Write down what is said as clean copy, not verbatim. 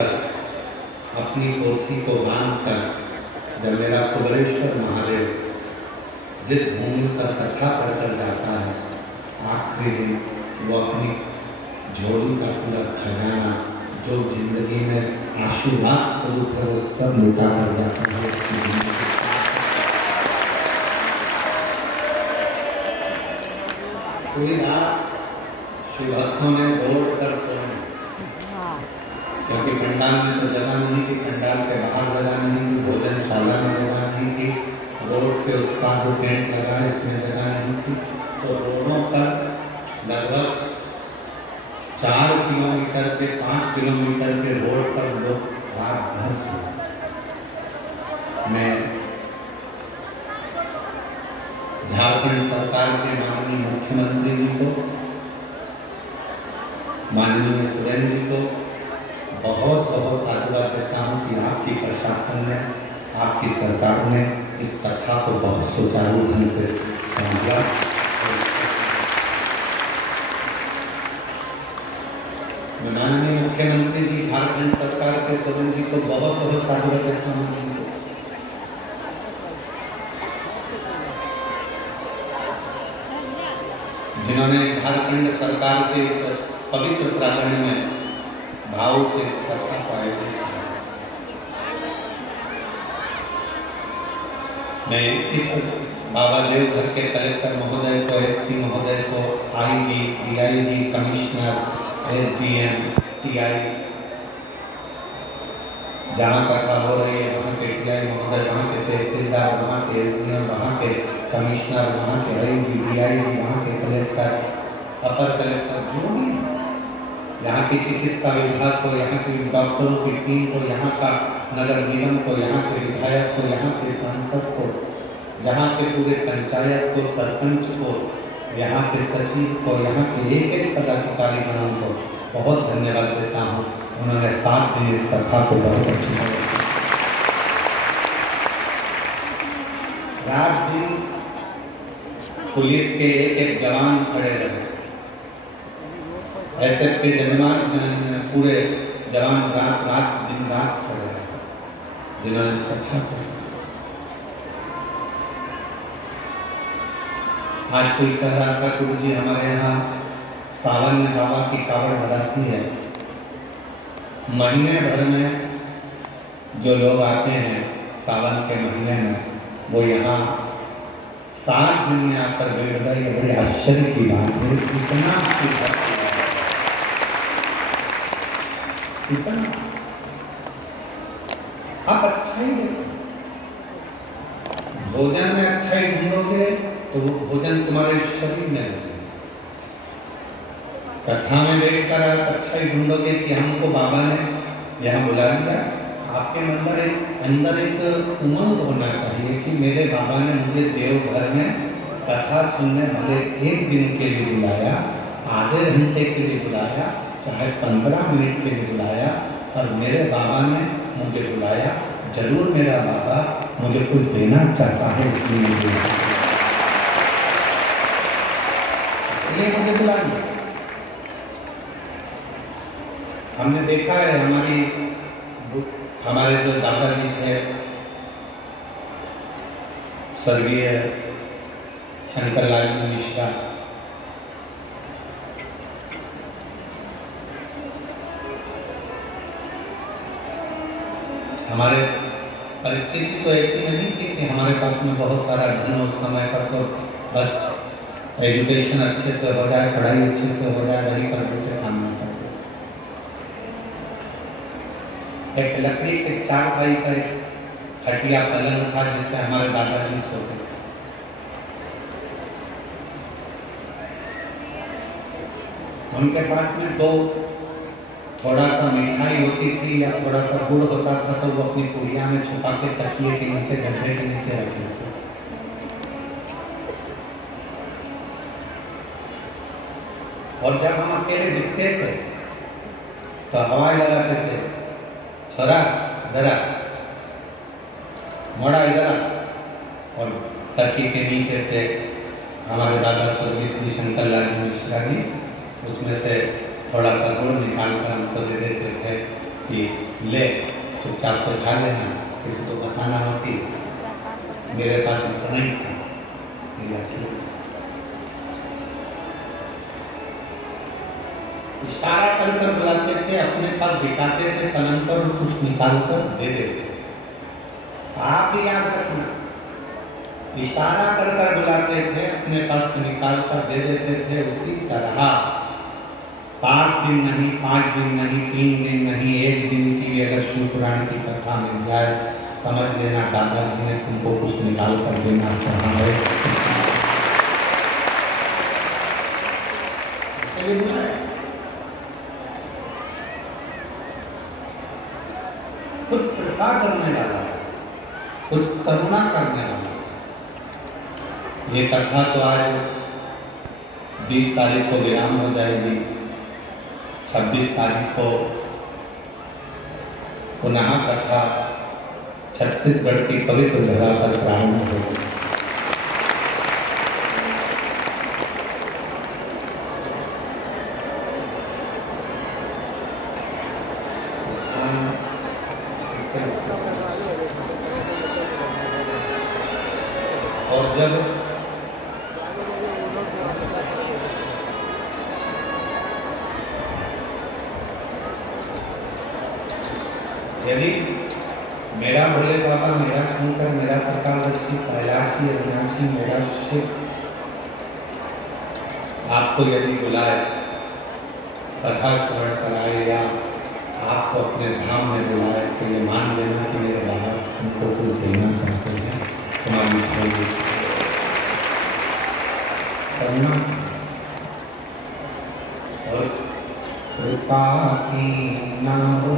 अपनी पोथी को बांधकर जब मेरा कुबरेश्वर महादेव जिस भूमि पर कथा कर जाता है, आखिरी दिन वो अपनी झोली का पूरा खजाना जो जिंदगी में आशीर्वाद स्वरूप है वो सब लुटा कर जाता है। पूरी रात शिव भक्तों ने दौड़ कर सोए, क्योंकि पंडाल में तो जगह नहीं थी, पंडाल के बाहर जगह नहीं थी, भोजनशाला में जगह नहीं थी, रोड के उस पार जो टेंट लगा है इसमें जगह नहीं थी। तो रोडों पर लगभग 4 किलोमीटर के 5 किलोमीटर के रोड पर लोग रात भर सोए। मैं झारखंड सरकार के माननीय मुख्यमंत्री जी को, माननीय सुरेंद्र जी को बहुत बहुत साधुवाद देता हूँ कि आपकी प्रशासन ने, आपकी सरकार ने इस कथा को बहुत सुचारू ढंग से समझा। मैं माननीय मुख्यमंत्री जी, झारखंड सरकार के सुरेंद्र जी को बहुत बहुत साधुवाद देता हूँ जिन्होंने झारखंड सरकार के इस पवित्र प्रांगण में भाव से इस कथा को आयोजित किया। मैं इस बाबा देवघर के कलेक्टर महोदय को, एसपी महोदय को, IG, DIG, commissioner, SDM, TI, जहाँ कथा हो रही है वहाँ के टीआई महोदय, वहाँ के तहसीलदार, वहाँ के एसडीएम, वहाँ के कमिश्नर, वहाँ के आईजी, डीआईजी, वहाँ के कलेक्टर, अपर कलेक्टर, जो भी यहाँ की चिकित्सा विभाग को, यहाँ के डॉक्टरों की टीम को, यहाँ का नगर निगम को, यहाँ के विधायक को, यहाँ के सांसद को, यहाँ के पूरे पंचायत को, सरपंच को, यहाँ के सचिव को, यहाँ के एक एक पदाधिकारी गणों को बहुत धन्यवाद देता हूँ। उन्होंने साथ में इस कथा को बहुत अच्छी रात दिन पुलिस के एक एक जवान खड़े रहे, ऐसे के जवान पूरे जवान रात दिन रात खड़े रहे, जिन्होंने इस कथा को आज कोई कह रहा था गुरु जी हमारे यहाँ सावन में बाबा की कावड़ भराती है। महीने भर में जो लोग आते हैं सावन के महीने में, वो यहाँ 7 दिन में आकर बैठ गए। ये बड़े आश्चर्य की बात है। इतना आप अच्छा ही भोजन में अच्छा ही ढूंढोगे तो वो भोजन तुम्हारे शरीर में लगेगा। कथा में देखकर आप अच्छा ही ढूंढोगे कि हमको बाबा ने यहाँ बुला लिया। आपके अंदर एक उमंग होना चाहिए कि मेरे बाबा ने मुझे देवघर में कथा सुनने भले 1 दिन के लिए बुलाया, आधे घंटे के लिए बुलाया, चाहे 15 मिनट के लिए बुलाया, और मेरे बाबा ने मुझे बुलाया। जरूर मेरा बाबा मुझे कुछ देना चाहता है, इसलिए मुझे बुलाया। हमने देखा है हमारे जो दादाजी थे स्वर्गीय शंकरलाल मिश्रा, हमारे परिस्थिति तो ऐसी नहीं थी कि हमारे पास में बहुत सारा धन उस समय पर, तो बस एजुकेशन अच्छे से हो जाए, पढ़ाई अच्छे से हो जाए, वही पर से काम नहीं करते। एक लकड़ी के 4 भाई का एक खटिया पलंग था जिसपे हमारे दादाजी सोते थे। उनके पास में 2 थोड़ा सा मिठाई होती थी या थोड़ा सा गुड़ होता था, तो वो अपनी कुड़िया में छुपा के तकिए के नीचे, गड्ढे के नीचे रख लेते। और जब हम अकेले दिखते थे तो हवाई लगाते थे, छोरा इधर आ, मोड़ा इधर आ, और तकिए के नीचे से हमारे दादा स्वर्गीय श्री शंकरलाल मिश्रा जी उसमें से थोड़ा सा गुड़ निकाल कर हमको दे देते थे कि ले चुपचाप से खा लेना, किसी को बताना मत कि मेरे पास इतना नहीं था। इशारा कर कर बुलाते थे, अपने पास बिठाते थे, पलंग पर कुछ निकाल कर दे देते। आप ही याद रखना, इशारा कर कर बुलाते थे, अपने पास से निकाल कर दे देते थे। उसी तरह 7 दिन नहीं, 5 दिन नहीं, 3 दिन नहीं, 1 दिन की भी अगर शिव पुराण की कथा मिल जाए, समझ लेना दादाजी ने तुमको कुछ निकाल कर देना चाहा है। कुछ कृपा करने वाला है, कुछ करुणा करने वाला है। ये कथा तो आज 20 तारीख को विराम हो जाएगी, 26 तारीख को पुनः कथा छत्तीसगढ़ की पवित्र धरा पर प्रारंभ होगी। और जब यदि मेरा भोले बाबा, मेरा शंकर, मेरा प्रकाशदर्शी, कैलाशी, अविनाशी, मेरा शिव आपको यदि बुलाए, कथा श्रवण कराए या आपको अपने धाम में बुलाए, तो ये मान लेना कि मेरे बाबा हमको कुछ देना चाहते हैं। तुम्हारी करना और कृपा की ना हो